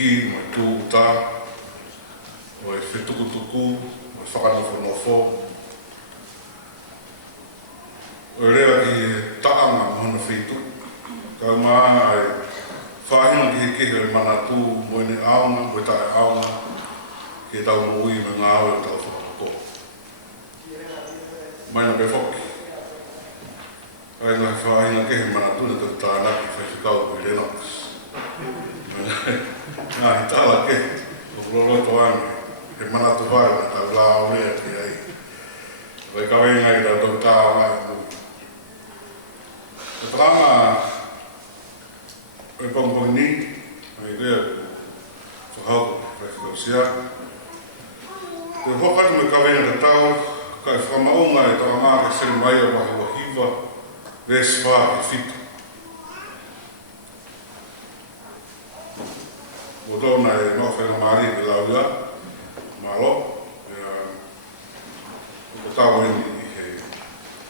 hiki, mo e tūta, o e whetukutuku, o e whakanofo. O e rea ki e taanga mohana whitu. Kau maa e whahina ki he kehe e mana tū mo ene aonga, mo e tae aonga, ki e tau mo ui me ngā aue o tau whakako. Maina pe whoki. Ai nā whahina kehe mana tū na tau tānaki whaiwhikau ko i Lennox. Nā hi tāla kehe, o Loloto Ange, he mana tu vai na tau la o rea ki ai. Vai kawenga i tau tā mai mūki. E prama e pongpong ni, ai rea whahau ko sia. Te hokatu me kawenga tau, kai whamaunga e tau ngā ke seri mai o wahi wahiwa, res wha e whitu. O tōna e mawhena maari ki laua, malo, o tau e he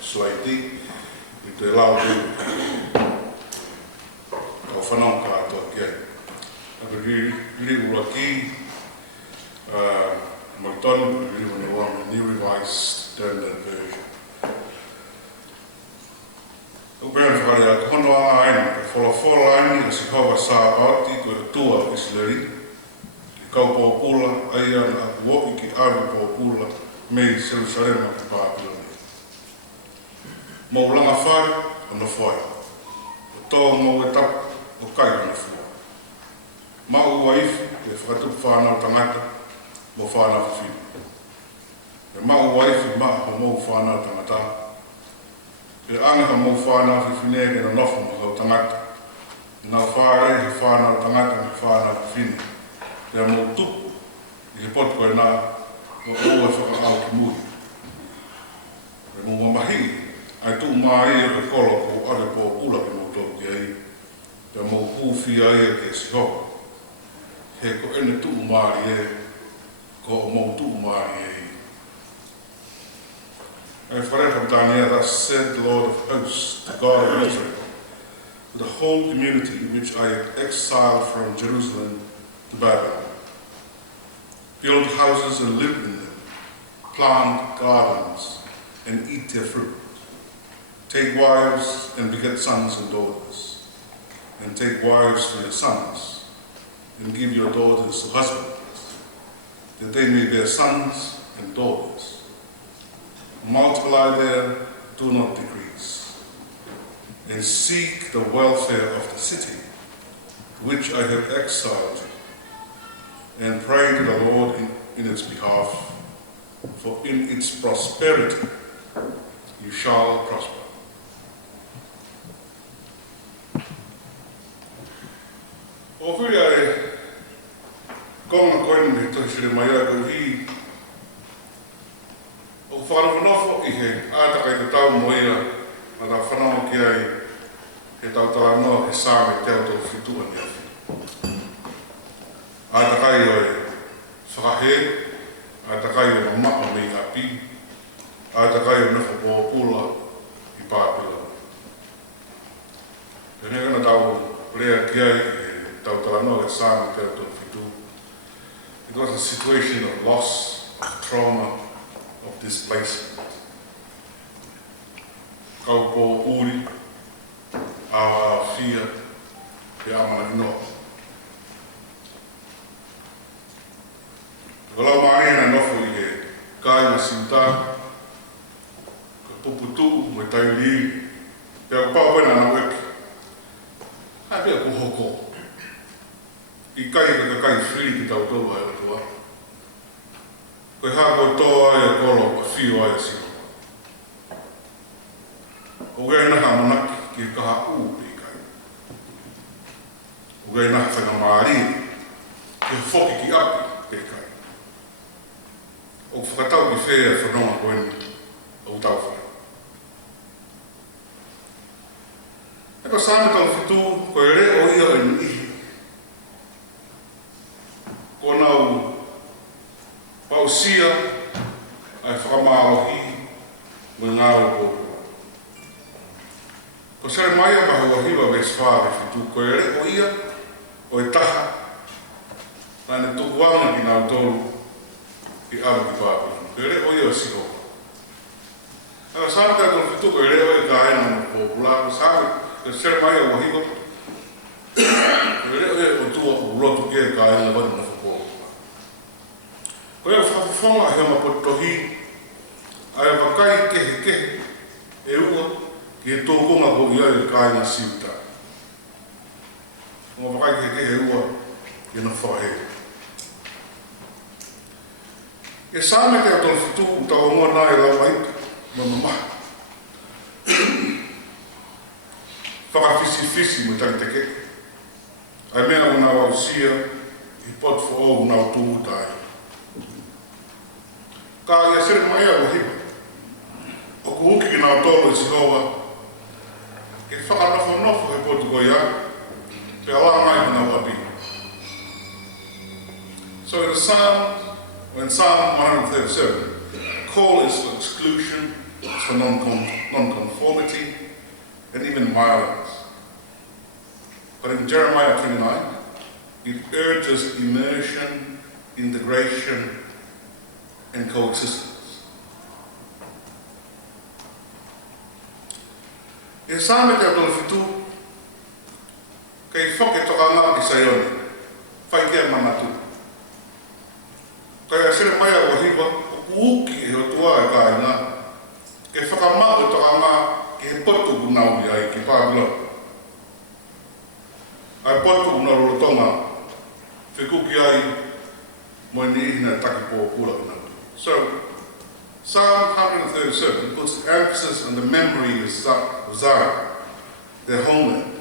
suaiti, i te lau tū, o whanau kātua ki ai. Naka riri ura ki, Maitonu, riri ura one, New Revised Standard Version. O pēna whare a kono a aina, ka whola aini a si kawa sā pāti ko e tua Isleri, ki kaupō pula, aia na akuoki ki aru pō pula, mei Jerusalema ki Pāpiloni. Mō langa whare, ana whai. O tō mō e tapu, o kai ana whua. Mau ua iwi, te whakatupu whānau tangata, mō whānau whiwhi. E mau ua iwi, maa ho mō whānau tangata, e anga mō whānau whiwhinea ke na nofo mō hau tangata. Nā whāre he whānau tangata me whānau whiwhine. Rea mō tupu i he potu koe nā o ua whakaau ki muri. E mō mamahi, ai tū mai e kolo ko are pō pula ki mō tō ki ai. Rea mō pūwhia ia ke si hoka. He ko ene tū mai e, ko o mō tū mai e. And forever Daniel, thus said the Lord of hosts, the God of Israel, to the whole community which I have exiled from Jerusalem to Babylon. Build houses and live in them, plant gardens and eat their fruit. Take wives and beget sons and daughters, and take wives for your sons, and give your daughters to husbands, that they may bear sons and daughters. Multiply there, do not decrease, and seek the welfare of the city, which I have exiled you, and pray to the Lord in its behalf, for in its prosperity you shall prosper. O whiria e konga koe me tohisire mai a koe hi, o whanawhanofo i he ātakai te tau mo ia, a ta whanau ki ai he tau tala noa he sāme te auto whitua ni awhi. Ātakai o e whakahe, ātakai o mama me i api, ātakai o nefo pō pula i Pāpila. E ngana tau rea ki ai he tau tala noa he sāme te auto whitua. It was a situation of loss, of trauma, of displacement. Kau pō uri, awa whia, te amana inoa. Walau maena nofo i he kai na sinta, ka puputu, mo tai li, te au pāwena na weki. Hai pia ku hoko. I kai ka kai whiri ki tau tau ai o tua. Koe hako toa ai a kolo a whio ai a sino. O gai naha manaki ki kaha uu i kai. O gai naha whanga maari ki whoki ki api i kai. O whakatau ki whea whanonga koeni o tau whai. E pa sāme tau whitu koe re o ia i ihi. Ko nau pausia ai whakamāohi me ngāwe pōpua. Ko sere mai a maha wahiwa ves whāre whitu koe re o ia o e taha Nāne tukuanga ki nau tolu ki awa ki Pāpila. Ke re o ia siko. Aka sāme tā tolu whituko e re o i ka aina mo pōpula. Sāme ke sere mai o wahiko. Ke re o ia o tua o rotu ke ka aina wani mo pōpula. Ko ia whawhawhonga he ma potohi ai wakai kehe e ua ki e tōkonga ko ia i ka aina siuta. Ngā wakai kehe e ua i na whahe. E sāme te atol whitu u tau ngoa nāi lau maika, mamama. Whakawhisi mo tari teke. Ai mena o nā wau sia, i pot fo o nā tū tai. Ka ia sere mai a wahiwa. O kuhuki ki nā tolo i sikoa, ke whakanofo he potu ko ia, pe ala mai nā wapi. So in the Psalm, in Psalm 137, call is for exclusion, it's for non-conformity, and even violence. But in Jeremiah 29, it urges immersion, integration, and coexistence. E sāme te atolu whitu, kei whoke tokanga ki Saioni, whai kia manatu. Kaya sere mai a wahiwa, o kuuki e o tua e ka ina, ke whakamau e tokanga ke he potu unau ai ki Pāpila. Ai potu unau rotonga, whikuki ai mo ni ihina taki pōpula unau. So, Psalm 137 puts emphasis on the memory of Zion, their homeland.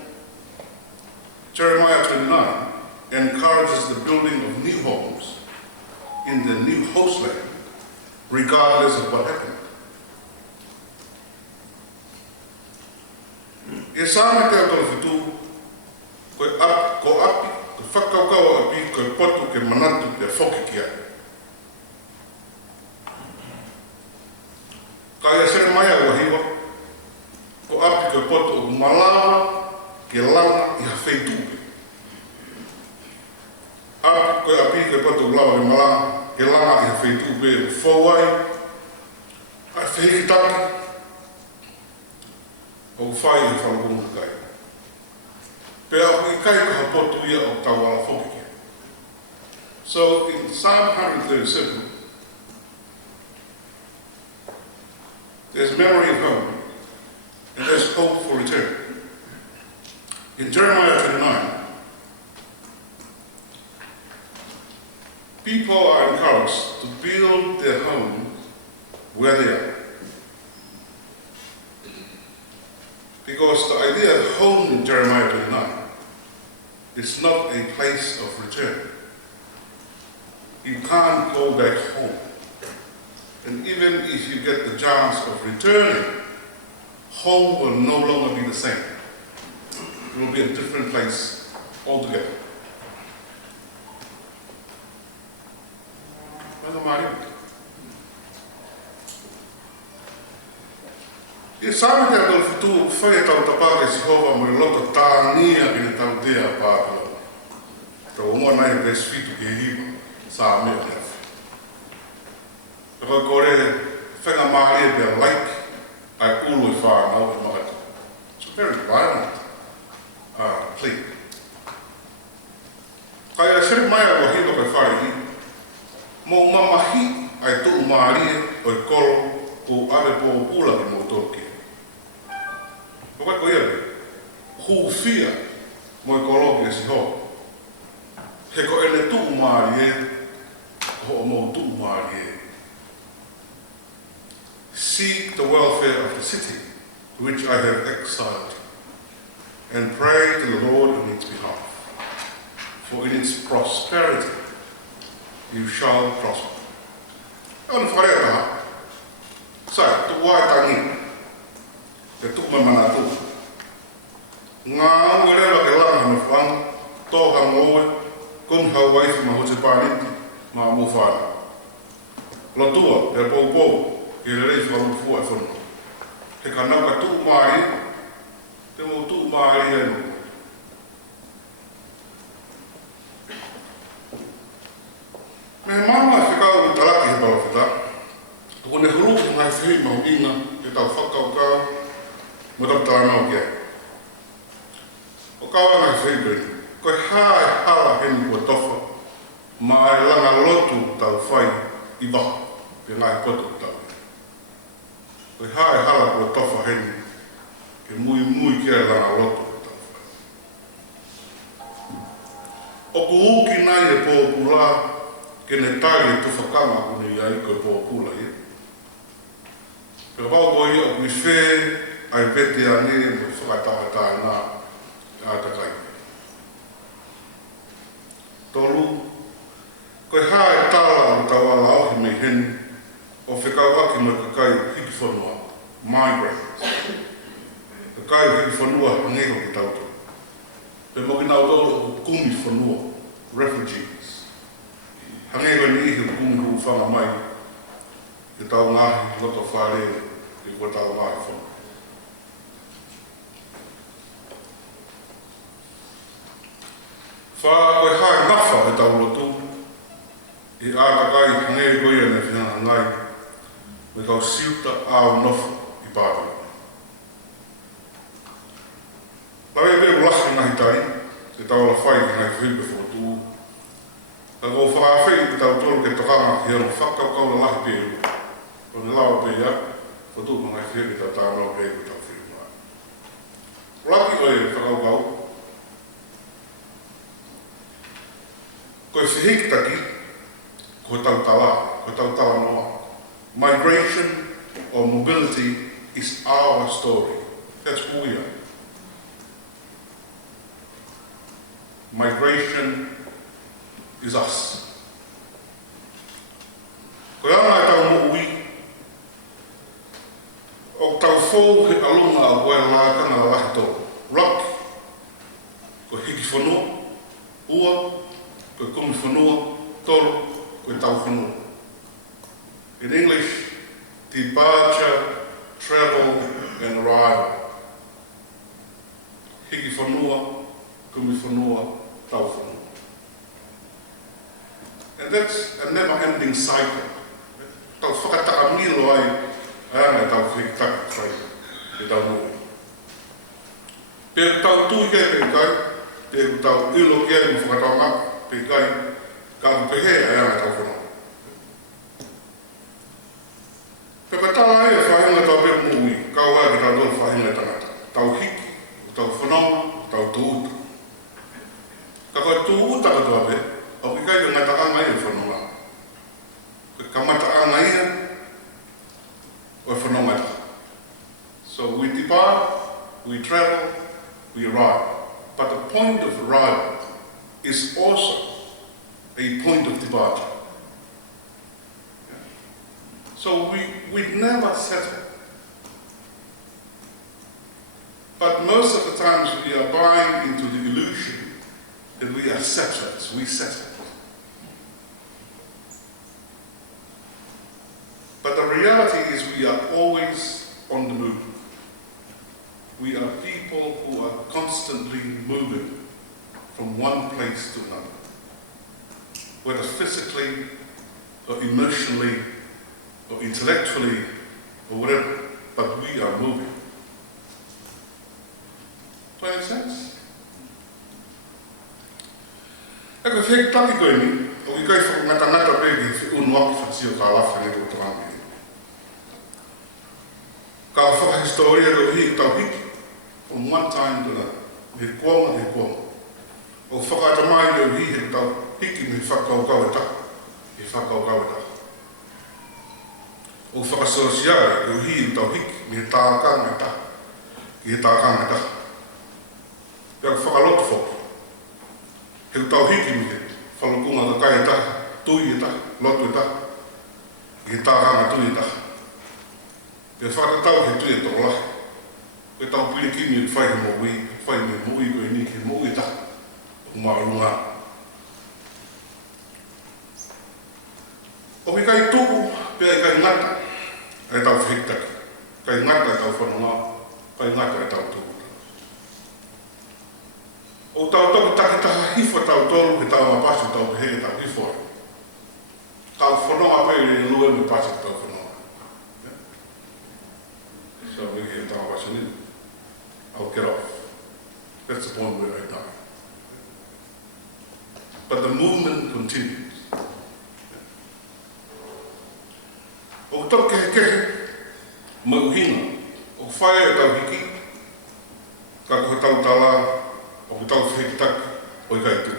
Jeremiah 29 encourages the building of new homes in the new host land, regardless of what happened. E sāme te atolu whitu, ko api, ko whakaukau api, ko potu ke manatu ke whoki ki ai. Ka ia sere mai a wahiwa, ko api ko potu o malawa ke langa i hawheitu. Api ko api ko potu o lawa ke malanga, ke langa i hawheitu pe o whauai, ai whehikitaki, o whai e whalakunga kai. Pea o i kai ka hapotu ia o tau ala whoki. So in Psalm 137, there's memory of home, and there's hope for return. In Jeremiah 29, people are encouraged to build their homes where they are. Because the idea of home in Jeremiah 29 is not a place of return. You can't go back home. And even if you get the chance of returning, home will no longer be the same. It will be a different place altogether. E sāme te atolu whitu whai e tau tapaka e Sihova mo i loto tānia ki ne tau tea Pāpila. Tau omoa nai e pēs whitu ki hiwa, sāme o nefi. Kau kore whenga maari e pia like ai ulu i whānau e makata. It's a very violent plea. Kai a sere mai a wahiwa kai whai mo mamahi ai tuu maari e o i kolo o ave po ula ki mo toki. Ko ko ia hufia mo i kolo ki Sihova. He ko ele tuu maari e ho mo tuu maari e. Seek the welfare of the city to which I have exiled you, and pray to the Lord on its behalf. For in its prosperity you shall prosper. Ano whare taha? Sai, tu wai tangi. Te tuk mamana tu. Ngā uerera ke langa me whang, tōha ngoe, kun hau waifi ma hote pāniti, ma mu whāna. Lotua, te pou, ke le rei whamu fua e whanu. He ka naka tuu mai, te mo tuu mai enu. Me mama se kau talaki he pala whita. Ko ne hulu ki mai whii mau inga e tau whakau kau mo tau tānau kia. O kawa ngai whii koe, koe hae hala heni kua tofa ma ai langa lotu tau whai I waha pe ngai poto tau. Koe hae hala kua tofa heni ke mui kia langa lotu tau whai. O ku uki nai e pōpula ke ne tai e tu whakanga kune iai koe pōpula ia. Pe wau ko ia o kui whē ai vete ane mo whakatawa tae nā a takai. Tolu, koe hae tāla o tau ala auhi mei heni o whekau aki mo kakai hiki whanua, migrants. Kakai hiki whanua hangeho ki tauto. Pe mo ki nau tolo o kumi whanua, refugees. Hangeho ni ihi o kumi hu whanga mai ke tau ngahi loto whare ke kua tau ngahi whanua. Wha koe hae ngawha he tau lotu, I ātakai hangeho koe ane whihanga ngai, me kau siuta au nofu I pātai. Pare veo lahi ngahi tai, ke tau la whai ki ngai whibe whotu. Ka ko whakawhi ki tau tolu ke tokanga ki hero whakau kau la lahi pēru. Ko ne lawa pē ia, whotu ma ngai whibe tau tānau pēru tau whibe mai. Laki oe whakau kau, koe whihikitaki, koe tau tala noa. Migration or mobility is our story. That's who we are. Migration is us. Koe ana e tau mo ui, o tau fōu he alunga a koe lākanga la lahi tō. Rock, koe hiki whanua, ua, koe kumi whanua, tolu, koe tau whanua. In English, departure, travel, and arrival. Hiki whanua, kumi whanua, tau whanua. And that's a never-ending cycle. Tau whakataka milo ai, ai tau whikitaka whai, e tau nui. Pēr tau tui kei pe kai, pēr tau ilo kei mu whakatanga pe kai, ka upehe ai tau whanua. Pepe tala e whahinga tau pe mui, kau ai ki tau tō whahinga tangata. Tau hiki, tau whanau, tau tūuta. Ka koe tūuta ka tō pe, au ki kai ngai takanga ia whanau. Ka matakanga ia, o whanau mai taka. So we depart, we travel, we arrive. But the point of arrival is also a point of departure. So we'd never settle. But most of the times we are buying into the illusion that we are settlers, we settle. But the reality is we are always on the move. We are people who are constantly moving from one place to another, whether physically or emotionally or intellectually or whatever, but we are moving. Does that make sense? E koe whik taki koe ni, o i kai whakangata pēki unuaki whatsio ka lawha ni tō tāngi. Ka whakahistoria ko hi tau hiki, from one time to another, he kuonga. O whakata mai ko hi he tau hiki me whakau kau e taka, he whakau kau e taka. O whakasosiare ko hi tau hiki me tākanga e taka, he tākanga e taka. Pea whakaloto whoki. He tau hiki mi he whalokunga ka kai e taha, tui e taha, lotu e taha, he tākanga tui e taha. He whakatau he tui e tō lahi. He tau pili kimi e whai he moui, whai me moui koe ni he moui e taha, o marunga. O mi kai tuku, pia i kai ngata, e tau whiktaki. Kai ngata e tau whanunga, kai ngata e tau tuku. O tau toku taki taha hifo tau tolu, he tau mapasi tau pehe tau hifo. whanonga pēi le lue me pāse tau whanonga. So we hear tau washani. I'll get off. That's the point where I die. But the movement continues. O tau kehe mauhinga, o whae e tau hiki, ka koe tau tala, o tau whekitaki, o i kaitu.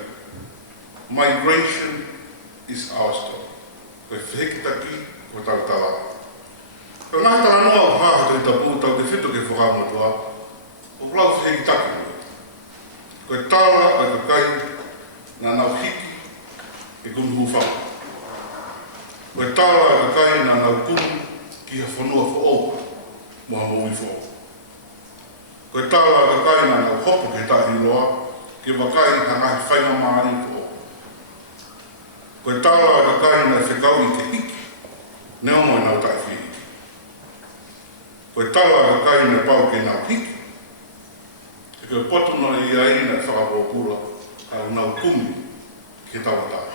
Migration is our story. Koe whekitaki, koe tau tala. Ka ngāi tala noa o hāha tau i tapu, tau te whito ke whakamotua, o lau whekitaki noa. Koe tala o i kai, nā nau hiki, e kunu hūwhau. Koe tala o i kai, nā nau kunu, ki ha whanua wha opa, moha mōi wha. Koe tala o i kai, nā nau hopu ke tahi loa, ki wakai ha ngahi whainga maari wha opa. Koe tala o i kai, nā whekau i te hiki, neo moi nau tai whihiki. Koe tala o i kai, nā pau ke nau hiki, e koe potuna i ai nā whakapōpura, au nau kumi ki tawatā.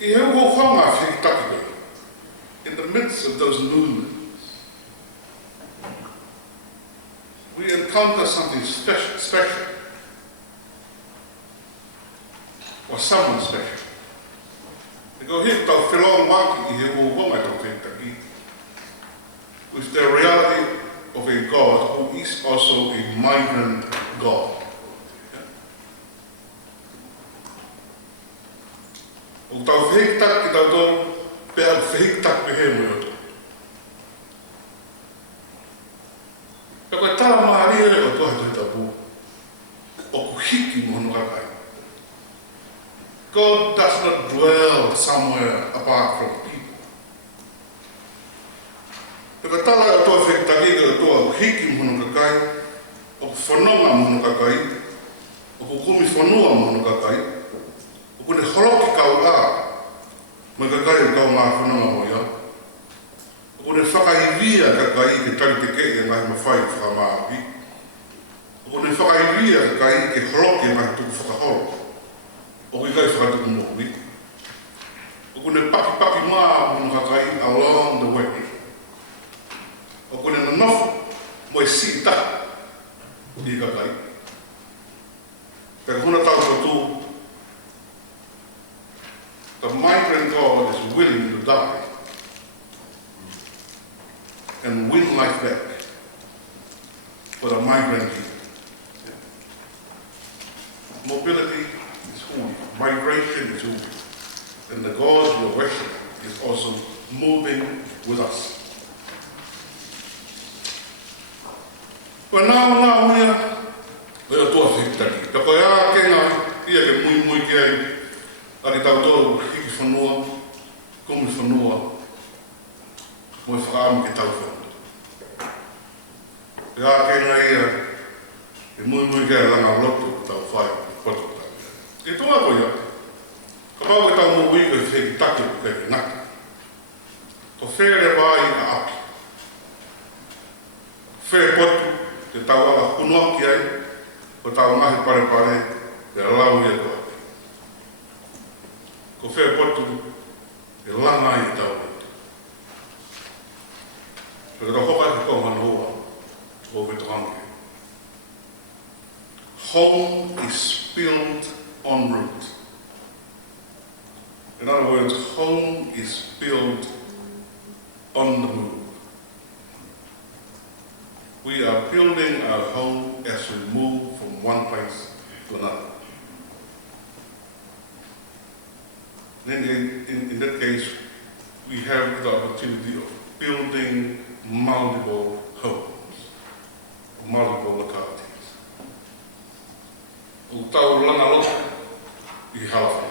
I heu o whanga whekitaki koe, in the midst of those movements, we encounter something special, or someone special. E ko he tau whelong waki I he o wonga tau whekitaki, with the reality of a God who is also a migrant God. O tau whekitaki ki tau tōru, pēr whekitaki pe he mui oto. Ka koe tala maari ere o tohe toi tapu, o ku hiki mohono kakai. God does not dwell somewhere apart from people. Ka tala o toa whekitaki ka toa hiki mohono kakai, o ku whanonga mohono kakai, o ku kumi whanua mohono kakai, o ku ne holoki kau a, mai kakai o kau ngā whanonga mo ia, o ku ne whakahivia kakai ke tari te kei e ngahi mawhai whakamaapi, o ku ne whakahivia kakai ke holoki e ngahi tuku whakaholo, o ku kai whakatuku mohui, o ku ne paki maa mohono kakai along the way, o ku ne nanofo mo e si taha I kakai. Pero huna tau kotu, the migrant God is willing to die and win life back for the migrant people. Mobility is holy, migration is holy, and the God we worship is also moving with us. Koe nāu mea, koe o toa whekitaki. Ka koe ā kenga ia ke mui ki ai, a ki tau tōru hiki whanua, kumi whanua, mo e whakaamu ke tau whanua. Ka ā kenga ia, ke mui ki ai langa loto ki tau whai, ki poto ki tau. Ke tonga koe ia, ka pau ke tau mui koe whekitaki ko kei naki. Ko where vai a api. Where potu, te tau ala kunoa ki ai, ko tau ngahi pare, te lau ia ko ati. Ko whea potu, e langa I tau potu. Peka tau hoka ki kau manoa, o Vetohange. Home is built en route. In other words, home is built on the move. We are building our home as we move from one place to another. Then in that case, we have the opportunity of building multiple homes, multiple localities. O tau langa loka I hawha.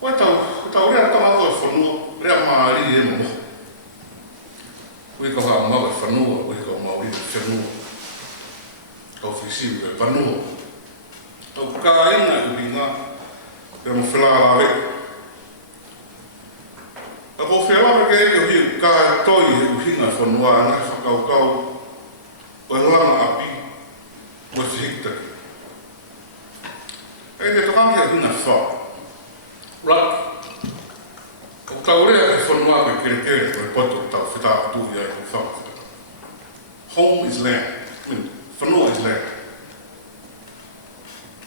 Koe tau rea tamato e whanua, rea maari e mo. Koe kau haa mau e whanua, koe kau mau I whanua. Kau whisiu e whanua. Tau ka inga I winga, rea mo whelarawe. A ko whelarawe ke eke hui ka toi e uhinga whanua, anai whakau o e langa api, mo e whihitaki. E wha. Raki. O tau rea ke whanua koe kere kere koe poto tau whita atu i ai koe whaka. Home is land. I mean, whanua is land.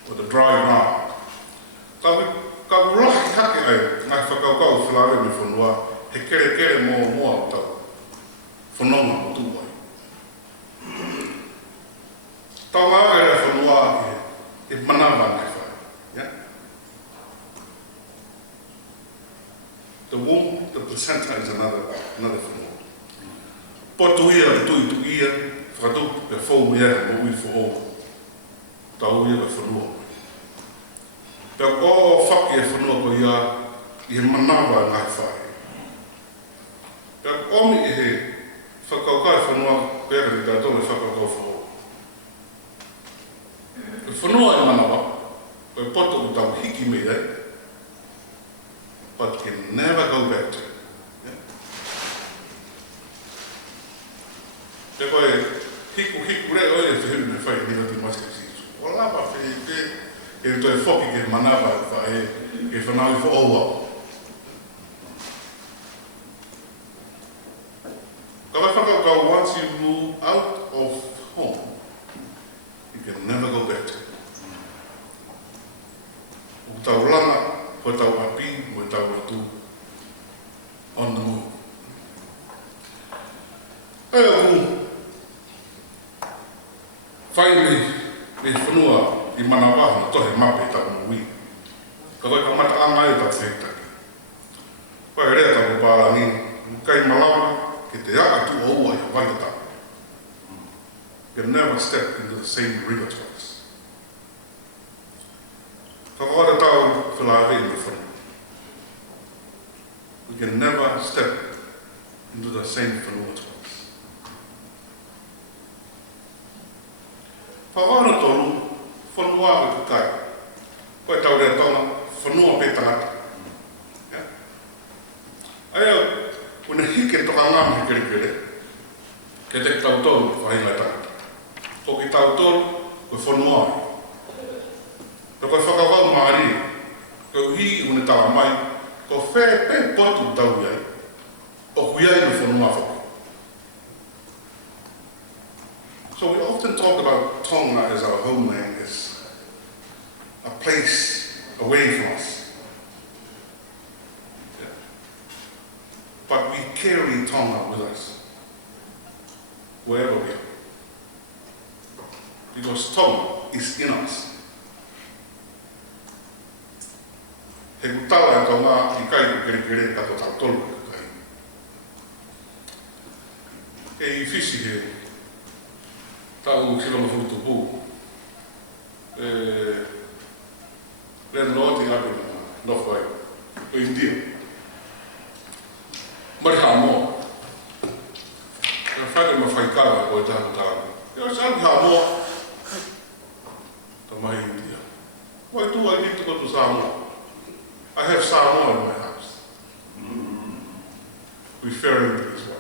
Or the dry ground. Ka urahi hake ai, ngai whakaukau whilawe me whanua, he kere kere mō o tau. Whanonga o tū ai. Tau ngā rea whanua he manawa ngai whai. Yeah? The womb, the placenta is another whanua. Potu ia, tui tu ia, whakatupu pe whou ia, mo ui whoo. Tau ia pe whanua. Pe o whaki e whanua ko ia, i he manawa ngai whai. Pe omi e he whakaukai whanua, pēra i tātou e whakaukau whoo. Pe whanua e manawa, pe poto u tau hiki me ai, but can never go back to. Te koe, hiku re oe e whihuru me whai, nira ti maske sisu. O lapa e toi whoki ke manawa e whai, e whanau i whaoa. Ka wai whakaukau, once you move out of home, you can never go back to it. O tau langa, ko tau api, mo tau atu, on the move. E o whaile e whanua i manawaha na tohe mape tau mui. Ka koe ka mata anga e tau whetaki. Koe rea tau pārangi, kai malawa ke te aka tu o ua i waitata. You can never step into the same river twice. Ka koe tau whilawe i me whanua. We can never step into the same whanua twice. Whawana tolu, whanua o te kai. Koe tau rea tona, whanua pe tangata. Aia, una hike toka ngāmi kere kere, ke te tau tolu whahinga tangata. Ko ki tau tolu, koe whanua ai. Ka koe whakawau maari, koe hi una tawa mai, ko whē pe potu tau iai, o kui ai me whanua whaka. So we often talk about Tonga as our homeland, as a place away from us. Yeah. But we carry Tonga with us, wherever we are. Because Tonga is in us. He kutawa e Tonga ki kai ku kere kere kato tau tolu ka kai. Ke I fisi he tau kiloma futu pū. Ren loati ngapi na whai, o India. Mari ha mō. Ka whare ma whai kawa o tāku tāku. Ia sāki ha mō. Ta mai India. Wai tū ai hitu koto Samoa. I have Samoa in my house. Referring to his wife.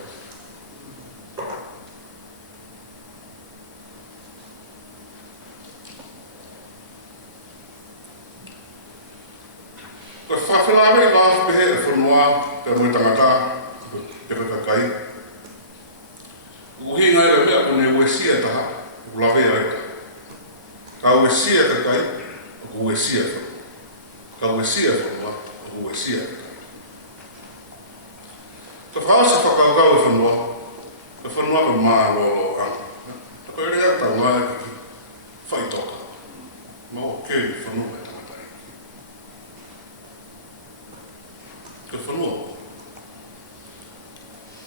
Koe whawhilawe i nāwhi pehe e whanua te mui tangata, te kakakai. Uhi ngai re mea kone uesia taha, ulawe aika. Ka uesia kakai, o uesia whanua. Ka uesia whanua, o uesia kakai. Ka whaasa whakaukau e whanua, e whanua ka maa lolo anga. Ka koe rea tau ngai ki whaitoka. Ma o kei whanua e tangata e. Ka whanua.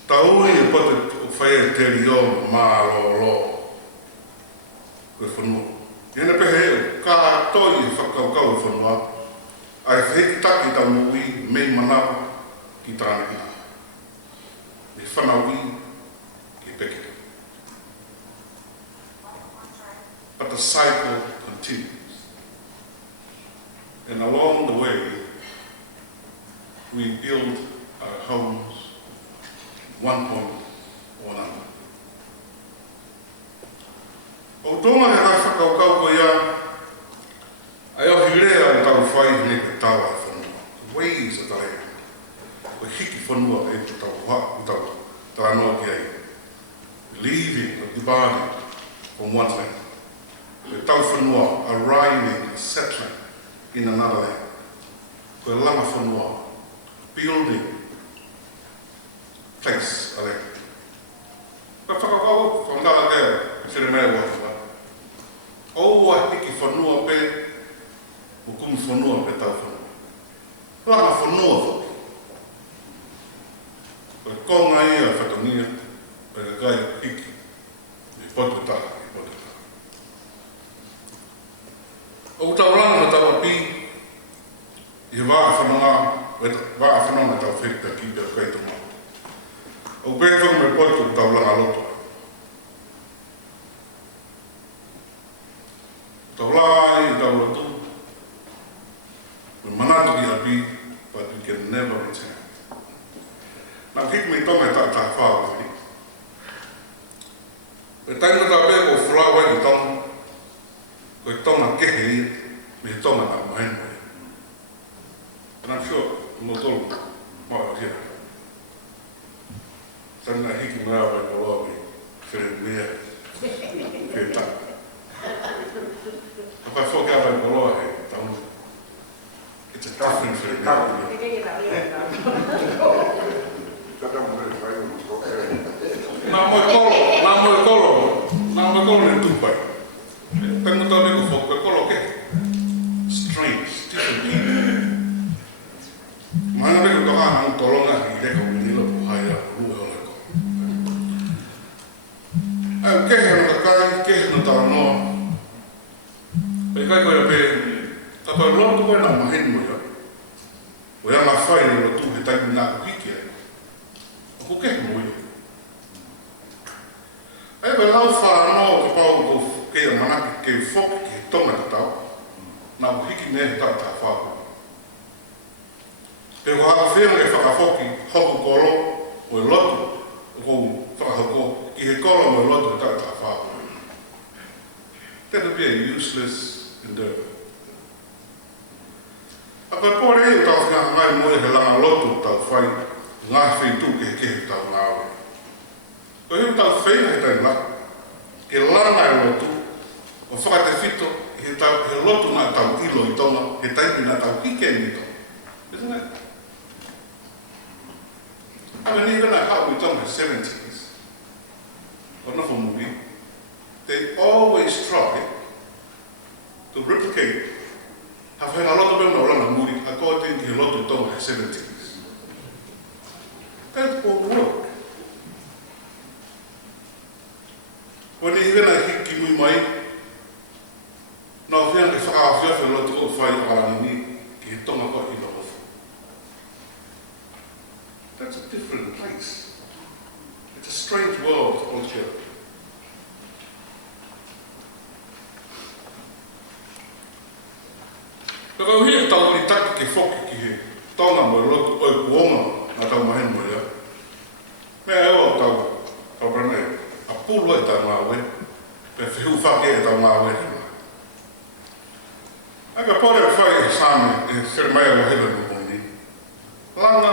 Taui e pate o whae e te rio maa lolo. Ka whanua. Iena pehe o ka toi e whakaukau e whanua, ai whekitaki tau mui mei manawa ki tāna ki nā. Me whanaui ki pekere. But the cycle continues. And along the way, we build our homes one point or another. O tōna he kai whakaukau ko ia, ai o hirea o tau whai neka. tawa e whanua. Ways o tae. Ko hiki whanua e te tau hua, o tau tānoa ki ai. Leaving or departing from one land. Ko tau whanua, arriving, settling in another land. Ko lama whanua, building place a land. Ko whakakau, whanala kea, whire mea wahua. Oua hiki whanua pe, o kumi whanua pe tau whanua. Lama whanua whaki. Ko konga ia whatongia, o ka kai hiki, i potu taka, i potu taka. O tau rana ma tau api, i he waa whanonga me tau whirita ki pia kai tunga. O pēr whaka me potu tau langa loto. Tau lai i tau loto. We manatu ki api, but we can never return. Nā hiki me tonga e tā whāua ki. E tainga tā pēr ko whalawa i tonga, ko i tonga kehe ia, me i tonga nā mahenua. And I'm sure, no tolu, maa kia. Tana hiki mea wai ko loa mi, whire mea, ke tā. Ka whai whoka wai ko loa he, tamu. It's a different whire mea. Nā moe kolo ne tūpai. Tangu tau neko whoka kolo ke. Strange, different people. Mana me ko hana un tolonga i reko ni lo haia rua o leko. Ai ke no ka kai ke no ta no. Pe kai ko pe ta pa lo to na mahen mo yo. O ya ma fai no tu he tai na ku ki. O ke mo yo. Ai pe lau fa no ko pa ko ke mana ke fok ke tona ta. Na ku hiki ne ta fa. Pe ko haka whianga e whakafoki, hoku kolo, o e lotu, o whakahoko, ki he kolo o e lotu e taka whāpua. That would be a useless endeavour. A kai pōre e tau whianga ngai moe he langa lotu tau whai, ngā whaitu ke he kehe tau ngāwe. Ko he tau whainga he tai ngā, ke langa e lotu, o whakate whito, he lotu ngā tau ilo i tonga, he taipi ngā tau hike ni tonga. Isn't it? I mean, even like how we done in the 70s, another movie, they always try to replicate, have had a lot of them around the movie according to a lot of done in the 70s. That won't work. When even I hit Kimi Mai, now if you have a lot of fire around me, you don't know what you know. That's a different place. It's a strange world altogether. Ka kau hia tau ni taki ke whoki ki he tauna mo roto o e kuonga na tau mahen mo ia. Mea ewa tau brane, a pulu e tau ngāwe, pe whihu whake e tau ngāwe rima. Aka pare o whai e sāme e wheremea o hewa kumongi. Langa,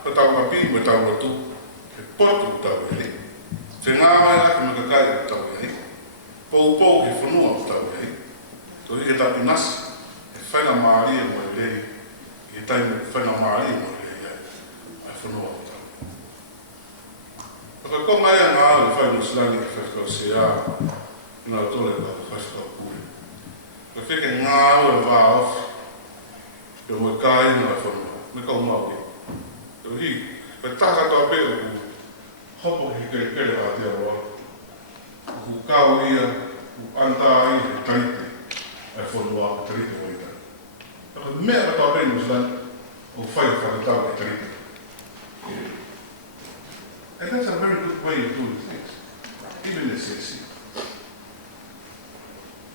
ka tau papi me tau rotu, ke potu tau e hei. Whengawa e haki me kakai e tau e hei. Pou ke whanua o tau e hei. To i ke tau inasi. Whainga Māria mo e rei, i taime whainga Māria mo e rei ai whanua o tau. Ka ko mai a ngā au whainga Slani e whakau se a, ina tole ka whakau kūre. Ka whike ngā au e wā ofi, ke mo e kāi ngā whanua, me kau maui. Tau hi, ka taka tau pēo ku hopo ki kere kere a te aroa. Ku kāu ia, ku anta ai he taite, ai whanua a tarite o i tai. Mea ka tau pēnu Slani, o whai whakatau e tarite. And that's a very good way of doing things, even in CSC.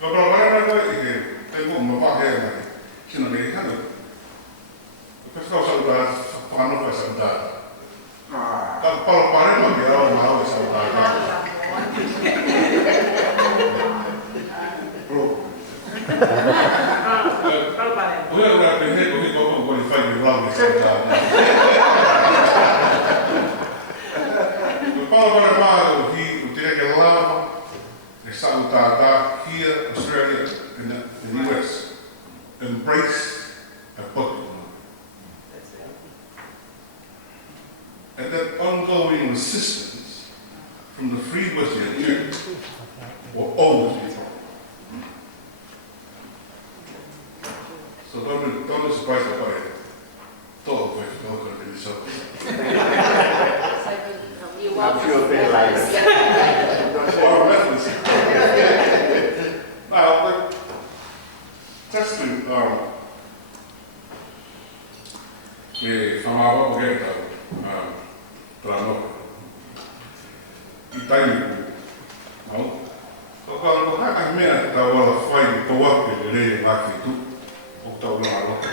Ka prawarana i he teimu mawahea nai, sina nei hana. Ka whakau saudaa, whakanoka saudaa. Ka pala parema ki rao mahau e saudaa. Bro. Oia ora pe he ko Palapara maa o hi o te eke lava e sa'u tātā here, Australia, and the US. Embrace a pocket. And that ongoing resistance from the Free Wesleyan Church will always be wrong. So don't be surprised about it. Todo pues, no con el show. I feel bit like Or Methodist. Now, just to whamawa o kei tau, prano, I tainu, no? So kalau haka mea tau wala whai tawake le rei ngaki tu, o tau ngā loka.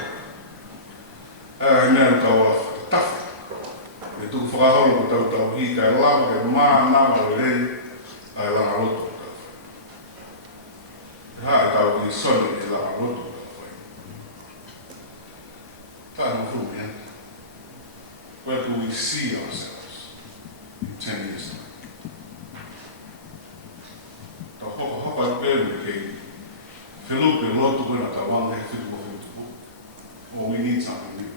Mea tau wala whakatafu. E tuku whakaholo ko tau ki kai lawa e maa nama le rei, ai langa loto ko tau. Haa tau ki soni e langa loto ko tau whai. Tāna fu, man. Where do we see ourselves in 10 years' time? Tau hoka e pēru kei Filipe lotu kuna tau wanga he whitu ko whitu. Oh, we need something new.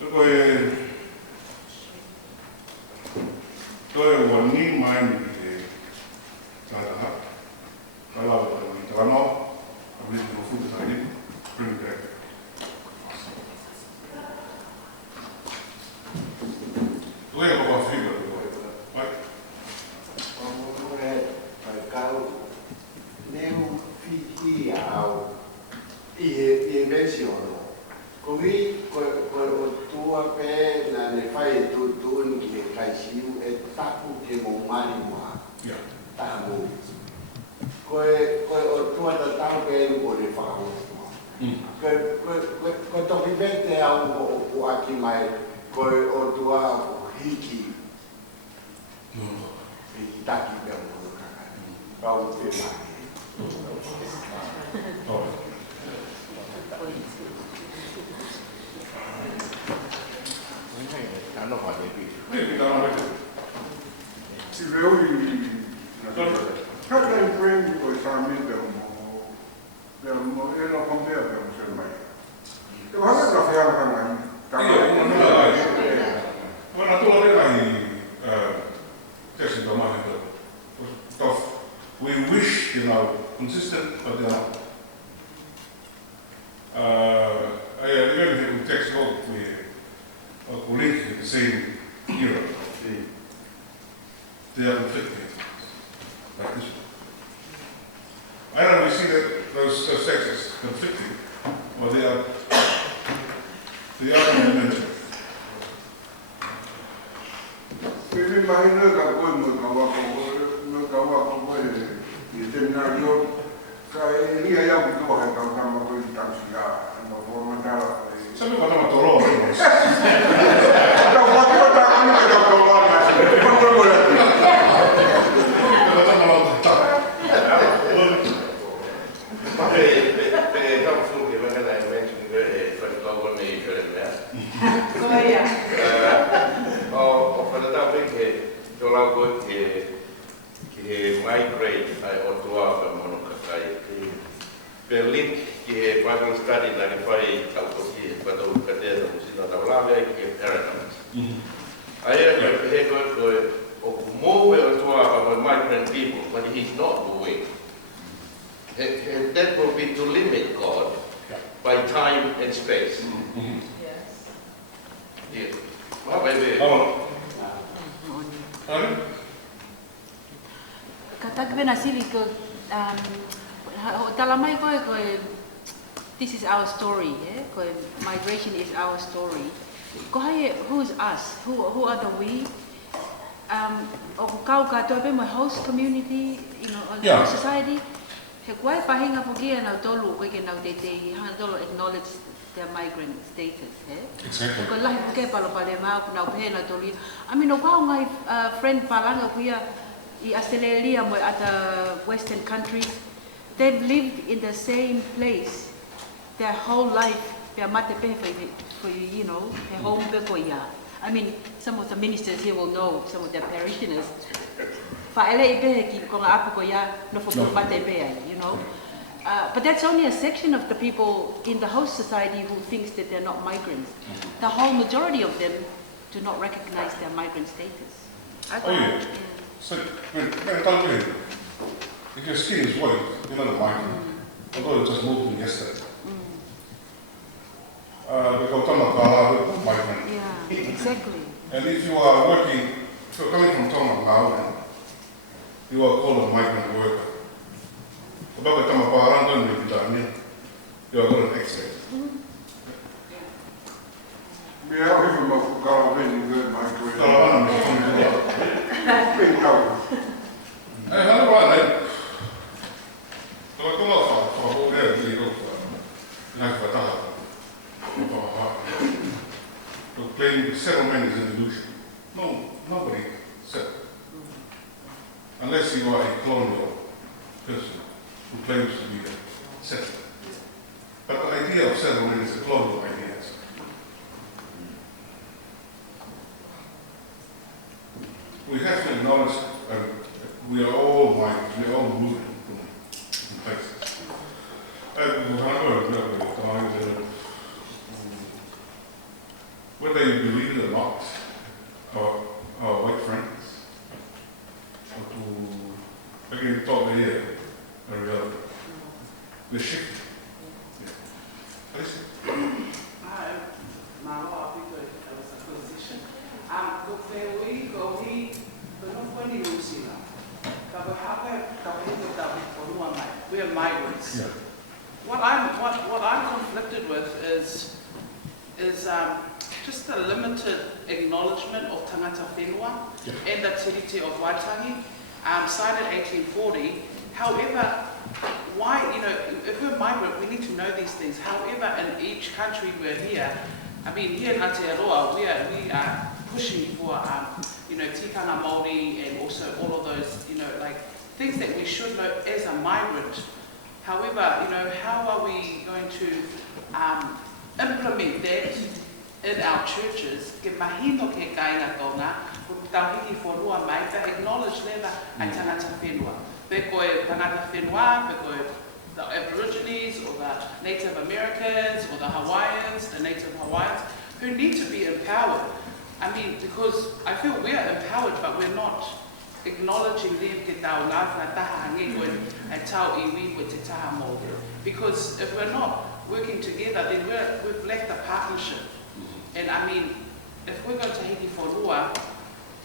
So koe ua ni mai ni te tātaha. Kai lawa tau ni te wano, a whitu ko whitu tai ni. Bring it back. Koe ko wa whitu. We wish, consistent, but they're not. I even text out a colleague in the same era. They are conflicting like this one. I don't really see that those sexes conflicting, or they are complementary. Maybe my Sabi ko naman tolo. Berlin che quando stati da fare autopsie quando cadere si da lavorare che erano o muove o about migrant people but he's not doing that will be to limit God by time and space. Yes. Katak bena sili ko talamai koe this is our story, koe migration is our story. Koe who's us? Who are the we? O kau katoa pe my host community, society. He koe pahinga pokia na tolu koe ke na te hang tolu acknowledge their migrant status, Exactly. Ko lahi poke palo pale ma na pe na tolu. I mean, o kau ngai friend palanga kuia I Australia mo at western countries. they've lived in the same place their whole life. Their mate for you know, their home bekoya. I mean, some of the ministers here will know, some of their parishioners. You know. But that's only a section of the people in the host society who thinks that they're not migrants. The whole majority of them do not recognize their migrant status. Oh yeah. So, when if your skin is white, you're not a migrant. Although you just moved in yesterday. Because I'm a migrant. Yeah, exactly. And if you are working, if you're coming from Tonga, you are called a migrant worker. About the Tamapa, you are called an expat. Me out here from a Galvin, good, my career. Big out. I have a right. So I come out for a whole day to go to claim settlement is an illusion. No, nobody said. Unless you are a colonial person who claims to be a settler. But the idea of settlement is a colonial idea. We have to acknowledge we are all migrants, we are all moving from places. Whether you believe it or not, our white friends, or to again talk here, a reality. The shift. Hi, Maro, because I was a position. Go Fewee, go he, but not funny Lucina. We are migrants. Yeah. What I'm conflicted with is just a limited acknowledgement of tangata whenua and the tiriti of Waitangi, signed in 1840. However, why, if we're migrant, we need to know these things. However, in each country we're here, I mean, here in Aotearoa, we are pushing for, tikanga Māori and also all of those, like things that we should know as a migrant. However, how are we going to implement that in our churches? Ke mahino ke kainga tonga, tauhiki whanua mai, to acknowledge leva a tangata whenua. Pekoe tangata whenua, pekoe the Aborigines or the Native Americans or the Hawaiians, the Native Hawaiians, who need to be empowered. I mean, because I feel we are empowered, but we're not acknowledging them ke tau ngāwhana taha hange koe e tau iwi koe te taha Māori. Because if we're not working together, then we've lacked a partnership. And I mean, if we're going to hiki whanua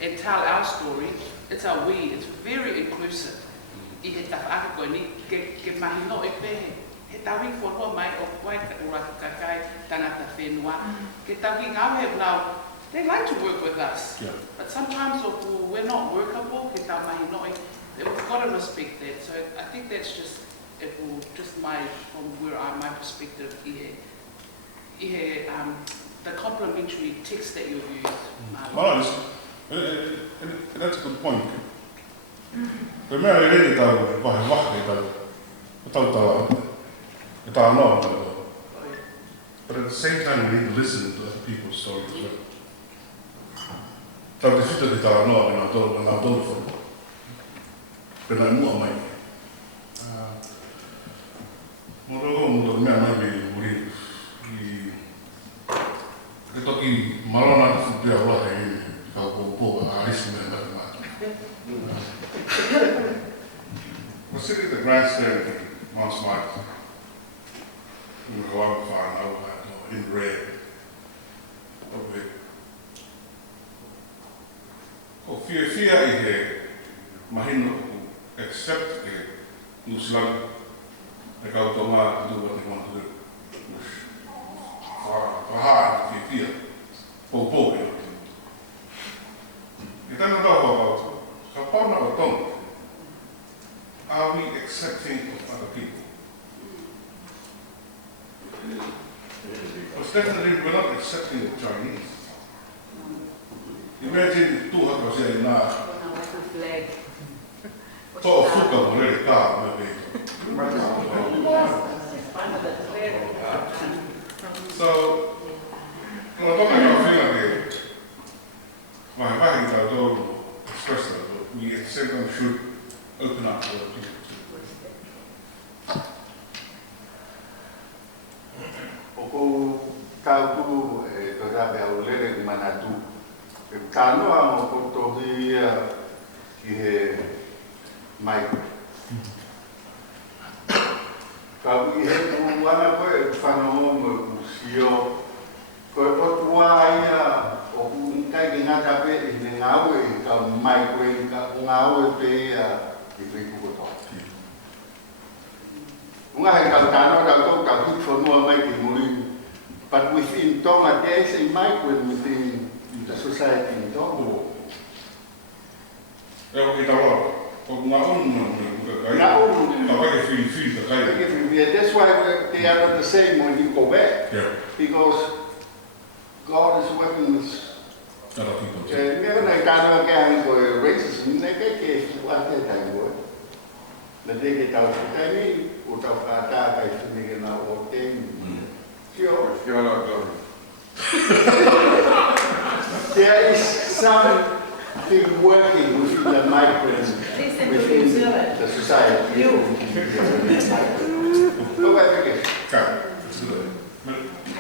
and tell our story, it's a we, it's very inclusive. I he tawhaka koe ni, ke mahi no e pehe. He tawi whanua mai o koe o rakakai tangata whenua. Ke tawi ngāwe now, they like to work with us. Yeah. But sometimes we're not workable, ke tau mahi no e. We've got to respect that. So I think that's just, from where my perspective, the complementary text that you've used. Well, that's a good point. The mea rei tau wahe wahe tau no. But at the same time, we need to listen to other people's stories as well. Tau te whita ki tau no, ngā tolu whanua. Pena mua mai. Moro mea mai muri ke toki marona te whipea roa hei kau pōpō a arisi mea nata mātu. We're sitting at the grandstand at Mount Smart. We were going whānau in red. Okay. Ko whia I he mahino accept ke Nuslang e kau tō mā to do what they want to do. Whaha whia pōpō e. I tana rau whakau, ka pāna o tōna. Are we accepting of other people? Because definitely we're not accepting the Chinese. Imagine tūhaka o sea i nā. Flag. Tō fuka mo rere kā me me. So, no toka ka fila ke my body ka do stress we at the same time should open up for people. Oku tautu to da be o lere manatu. E kano a mo koto hi ki he mai. Ka i he tu wana ko e whanau mo usio. Ko e potua ia o kai ki ngata pe i ne ngau e ka mai ko e ka ngau e pe i pe kukoto. Unga he kautano da ko ka hit for no mai ki muri. But within Tonga there is a migrant within the society in Tonga. Eu que tava com uma That's why they are not the same when you go back. Yeah. Because God is working with Other people. never like kind of gang for racism, they get what they do. The day get out of the out of Kata, I think they now or thing. Sure. You're not done. There is something working within the migrants, Listen to within New Zealand. the society. You. Go back again. Okay. It's good. I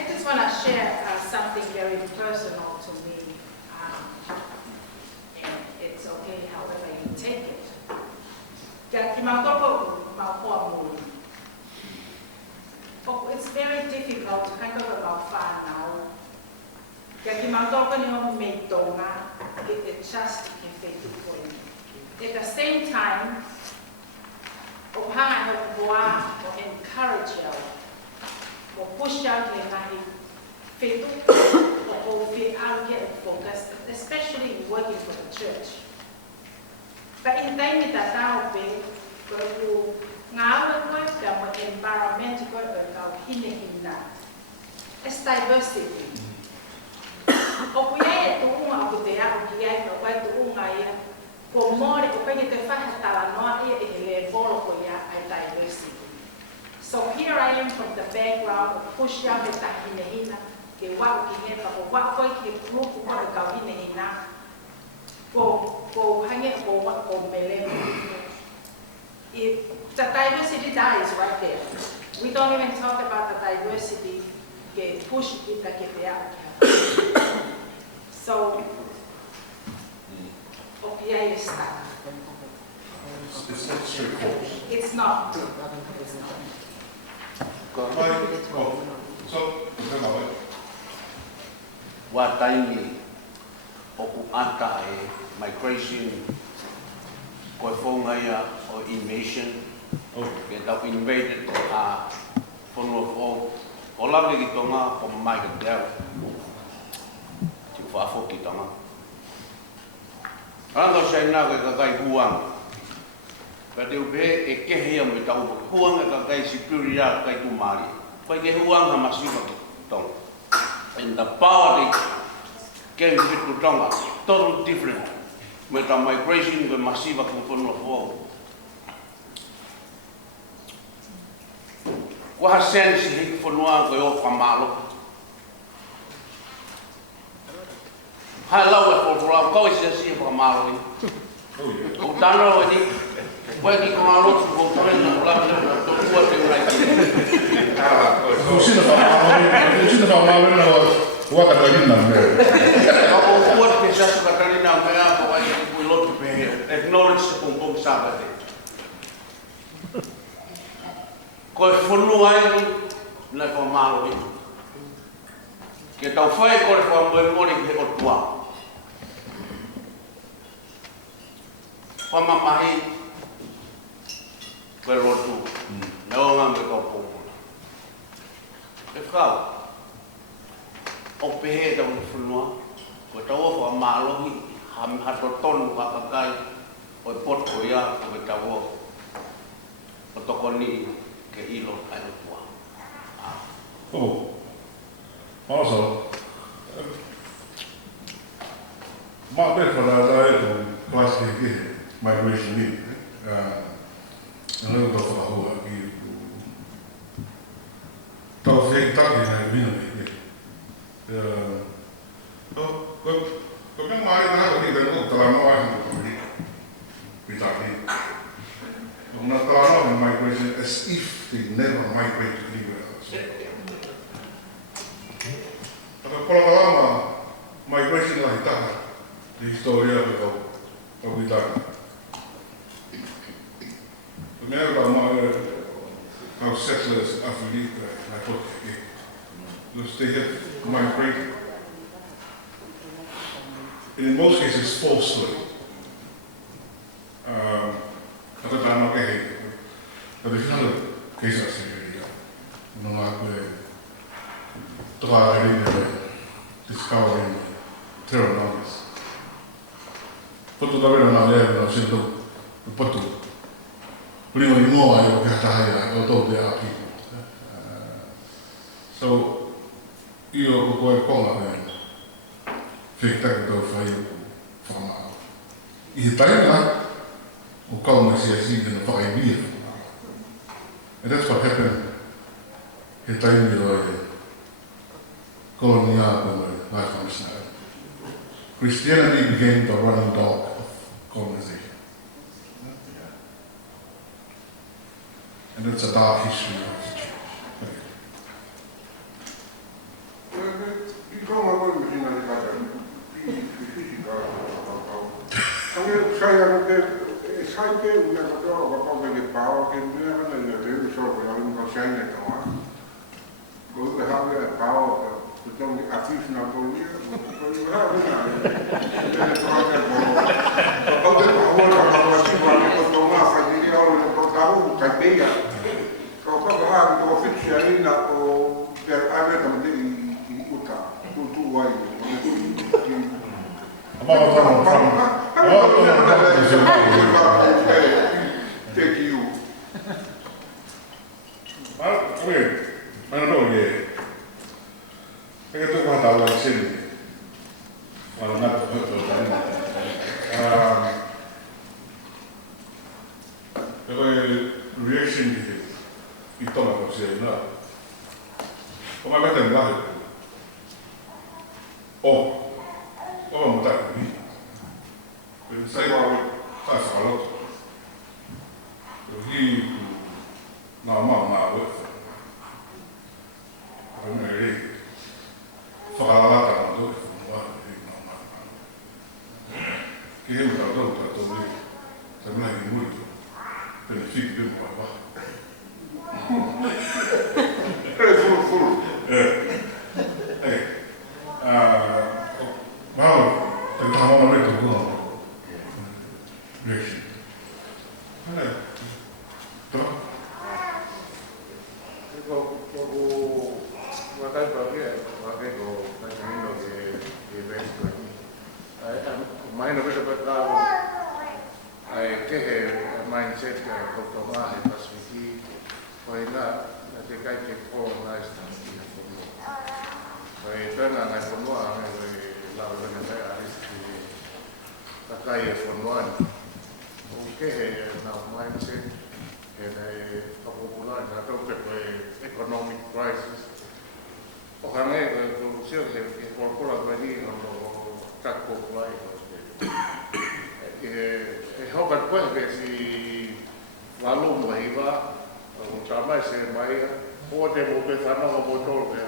just want to share something very personal to me, and it's okay however you take it. It's very difficult to kind of about far now. It just at the same time, encourage you or push out and focus, especially working for the church. But in time that now environment it's diversity. So here I am from the background of push up the hinehina, the what we have or what we group what the hinehina. Go hang it for what go if the diversity dies right there. We don't even talk about the diversity get push it like it out. So okay, is stuck. It's not straightforward. It's not. So, Wa taimi o ku ata e migration ko fonga ia o invasion ke ta invaded a fono o ola le ki tonga o mai ke there ti fa fo ki tonga ando sai na ke ka kai huang ka te ube e ke hea me ta huang ka kai superior kai tu mari ko ke huang ha masiva tonga. And the power came to Tonga, totally different. With the migration, the massive component of war. What has sense he for no go from Malo? Hello, for our coexistence from Malo. Utano, when he come out to go to the what they like. Usina famalo na wa Catarina me. Ako what pesa sa Catarina me ako ay kulot pe. Acknowledge sa pong Sabado. Ko fuluai na famalo ni. Que tau fai ko fa mo ni ke otua. Fama mai pero tu. Não ame ko po. E kau, o pehe da un funua, ko tau fa malohi, ham hatoton wakakai, o pot ko ia ko tau o tokoni ke ilo ai tua. Oh. Also, ma be for that I to class ke migration ni. Nā rau tau whakahua ki tau whekitaki nai wina me. Ko me mai na ko ki ko tala mai ko ni. Pitaki. Una tala no migration as if they never migrate anywhere else. Aka kola migration la hitaka. The historia ko pitaki. How settlers Africa, I thought, because they have migrated. And in most cases, falsely. But there's another case I see here. No, discovering terror numbers. Put the government on there, and I've seen the put Putting on more, I don't although they are people. So, you go and call them. Fake that go for you from now. You time or call me see in the 5 years. And that's what happened. He time me calling me out on the life on Israel. Christianity became the running dog of colonization. And it's a dark history of the church. Take you. I don't know yet. I got to go out of the city. Well, not the reaction you thought of saying no. What about them like? Oh, I'm that me. When say, I follow. He now, mom, with I'm married. For a lot of them, che io mi trovo tanto lì, sembra che molto, per i figli del papà. Ma tentavamo a mettere un po' riesci. Magari magari mai non vedo per che mindset automatico trasferiti poi là che cai che può là sta poi torna a formare la organizzazione la caia formare che na mindset che è popolare da tutto poi economic crisis o canale la soluzione che qualcuno ha detto tak popolare e hoga poi si valum laiva utama se mai o te mo pe fana o motor che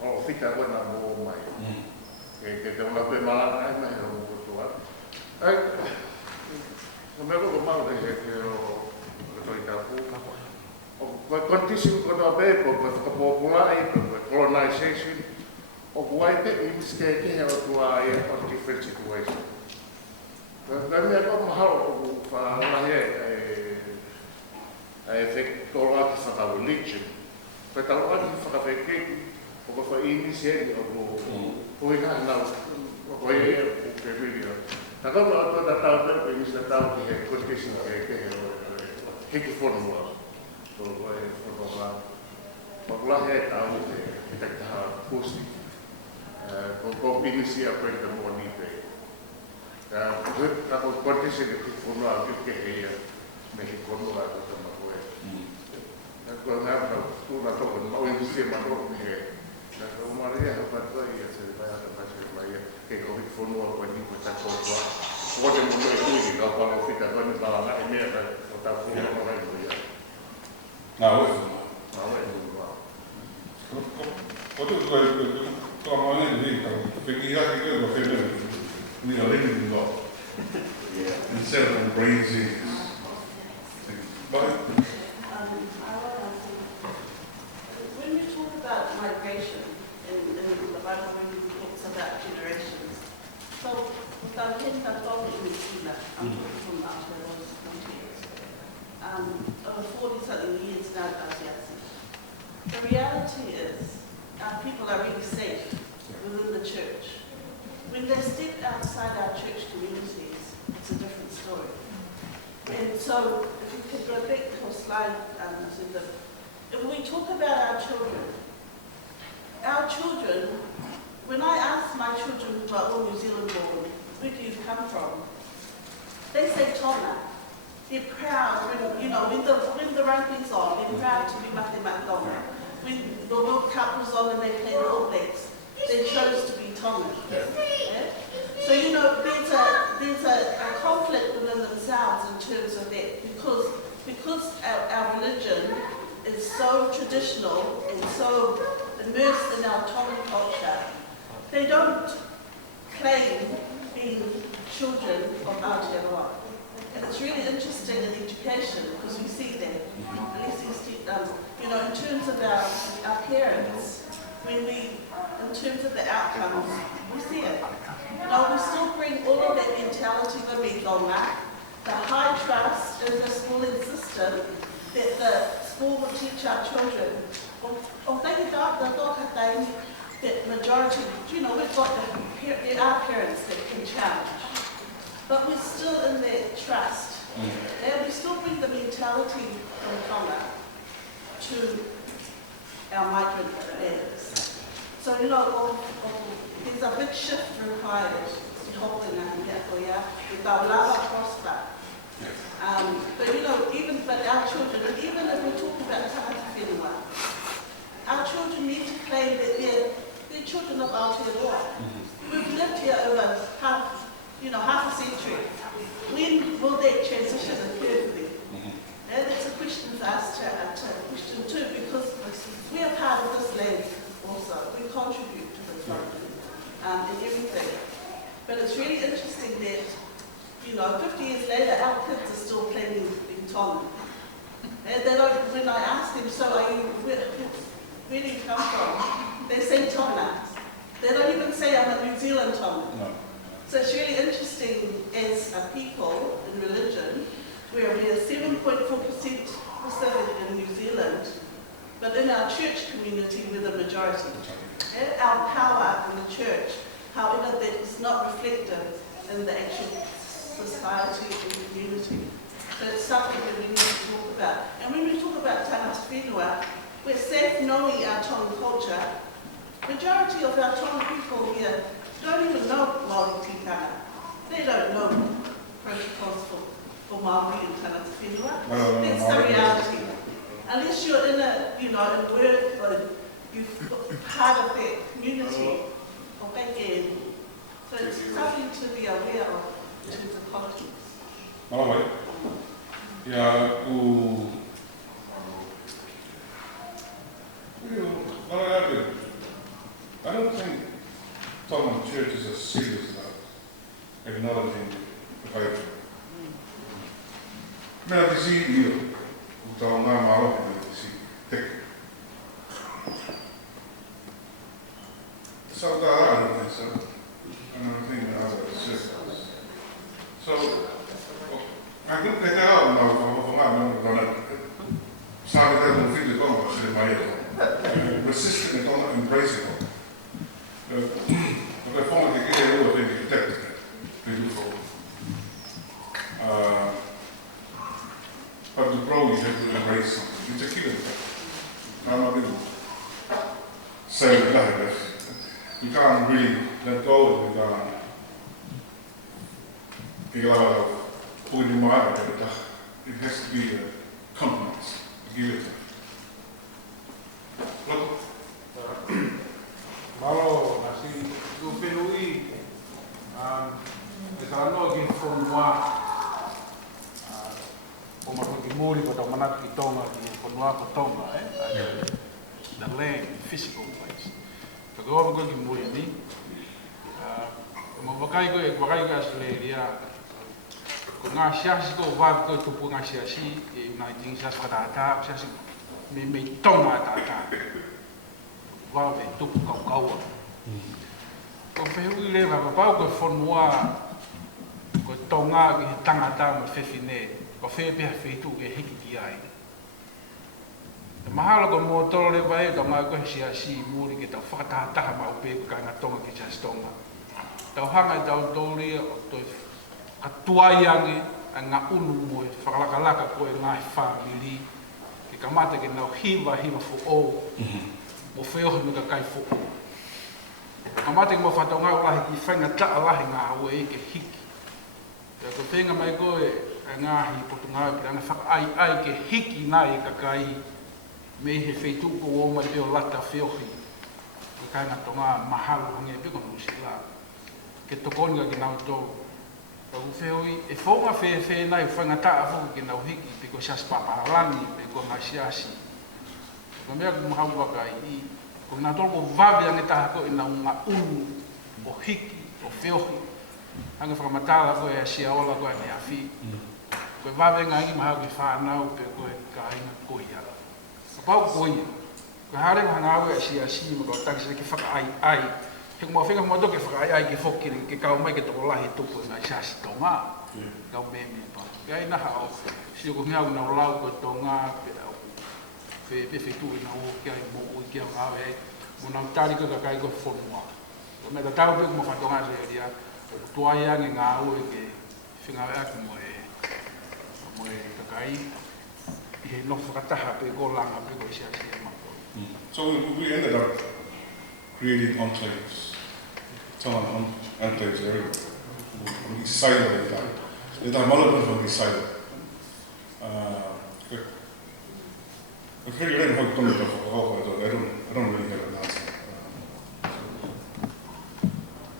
o fita buona mo mai che te una pe mala ai mai o motor ai non me lo male che o o continue con la pe popolare colonization of white mistaken to a different situation. Then we have how I think all out of our religion, but I want to for a king or for initiating of who we have now. I don't know that our is the town here, good case in a formula. So, for the head out of posting. Con inicia questa monete. Dopo quante se ne furono anche che me he kono la ko ma ko e na ko na tu na to ko ma o se ma ko me na ko ma ria ha pa ia se vai a pa se vai e ko hi fono ko ni ko ta ko ko te mo no tu ki ka pa ko fita ko ni ba na e me ka o ta ko ma ko ia Nā oi. ma wa tu wa O tu ko ma ni pe ki ha ki ko fe ni a leni ni no. Instead of embracing but when we talk about migration in the Bible, when we talk about generations, so without him that God in Chile, I'm talking from after those 20 years, over 40 something years now, the reality is our people are really safe within the church. When they step outside our church communities, it's a different story. And so, if you could go back to a slide, if we talk about our children, when I ask my children who are all New Zealand born, where do you come from? They say Tonga. They're proud when the rugby's on, they're proud to be Mate Matonga. When the World Cup was on and they played the All Blacks, they chose to be Tonga. Yeah? So there's a conflict within themselves in terms of that because our religion is so traditional and so immersed in our Tongan culture, they don't claim being children of Aotearoa. And it's really interesting in education because we see that, in terms of our parents, in terms of the outcomes, we see it. We still bring all of that mentality to Midonga, the high trust in the schooling system that the school will teach our children. That majority, we've got there are parents that can challenge, but we're still in that trust. And we still bring the mentality from Tonga to our migrant lands. So, there's a big shift required to help in our lava prosper. But our children, and even if we talk about Tāngata Whenua, our children need to claim that they're children of Aotearoa. We've lived here over half a century. When will that transition occur for them? And that's a question for us to question too, because we are part of this land also. We contribute to this land and everything. But it's really interesting that, 50 years later, our kids are still playing in Tonga. And they don't, when I ask them, so where do you come from? They say Tonga. They don't even say I'm a New Zealand Tonga. No. So it's really interesting as a people in religion, where we are 7.4% Pacific in New Zealand, but in our church community we're the majority. And our power in the church, however, that is not reflected in the actual society and community. So it's something that we need to talk about. And when we talk about Tāngata Whenua, we're safe knowing our Tongan culture. Majority of our Tongan people here don't even know Māori tikanga. They don't know protocols for Māori and Tāngata Whenua. That's the reality. Unless you're in in work, or you're part of that community, so it's something to be aware of in terms of politics. Alright. I don't think Tongan churches are serious about acknowledging the Bible. Now, you see, so I think that resisting it, not embracing it. The form of the game will be detected. But to grow, you have to embrace something. It's a killer. I'm not going to say it like that. You can't really let go of it. You can't put in your mind it has to be a compromise. Give it Look, Malo, nasi lupeui, kita no ki fonua, pemakai kimuri pada mana kitonga ki fonua kitonga, the land, physical place. Kalau aku kimuri ni, mabakai ko Australia, ko ngasiasi ko wab ko tupu ngasiasi, na jingsa sekadata, ngasiasi me tonga tata. Wau e tupu kau. Ko fehui le va pau ko fonua ko tonga ki tangata mo fefine ko fe pe feitu ke hiki ki ai. E mahalo ko motor le vai tonga ko si muri ki ta whakatahataha ma upe ko kanga tonga ki chas tonga. Tau hanga tau tori o toi katuaiange a ngā unu mo e whakalakalaka ko e ngā family ki kamata ki nau hiva fo o. Mo feo me ka kai fo. Ka mate mo fa tonga la ki fenga ta la nga we ke hiki. Ka ko fenga mai ko e nga hi po tonga pe na fa ai ke hiki na e ka kai me he feitu ko o mai pe o lata feo hi. Ka nga tonga mahalo nge pe ko musila. Ke to konga ki na to. Ka ko feo e fo ma fe na e fenga ta fo ki na hiki pe ko sas pa paralani pe ko ngasiasi. Ko mea ko mahau waka i ko nā tolo ko wawe ange taha ko ina unga unu o hiki, o whiohi. Anga whakamatala ko e a siaola ko e me awhi. Ko e wawe ngā ingi mahau ki whanau pe ko e ka inga koia. Ka pau koia. Ko hare mahangau e a si ma ko takisa ki whaka ai. He ko mawhenga mo ke whaka ai ki whokiri ke kau mai ke toko lahi tupu ngā siasi tonga. Kau me pa. Ka ina hao. Sio ko ngau na lau ko tonga pe fe tu na o ke ai mo o ke nga e mo na tari ko ka kai ko fonua o me da tau pe mo fa tonga se dia tu ai ang nga o ke finga a ko mo e ka kai e no fa ta ha pe ko langa pe ko sia sia ma ko. So we ended up creating enclaves, telling enclaves everywhere. We decided that it's malo from decided. I figured I didn't have to I don't really have an answer.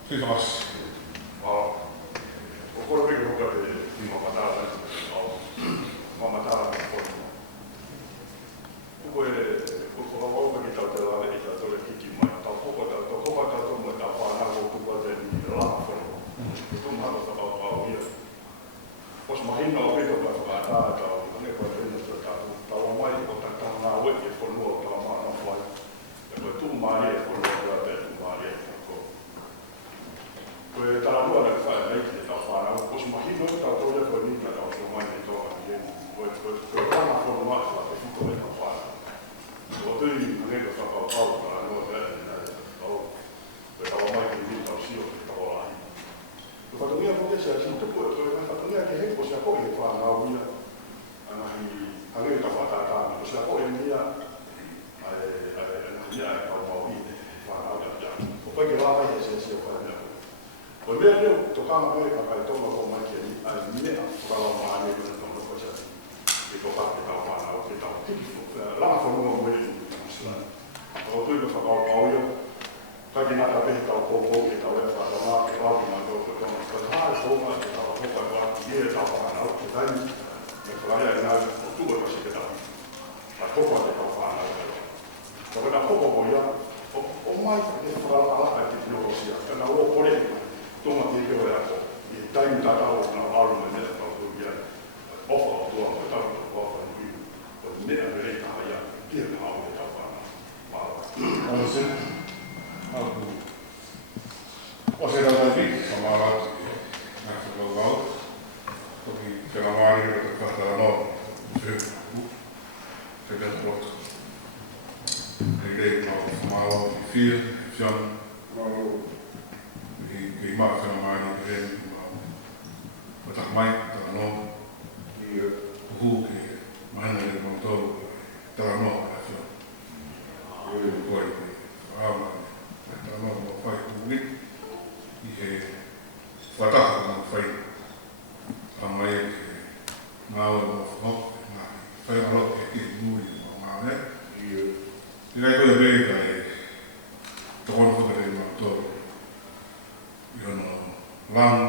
Please ask. tokon whakarei mātou. I ana lang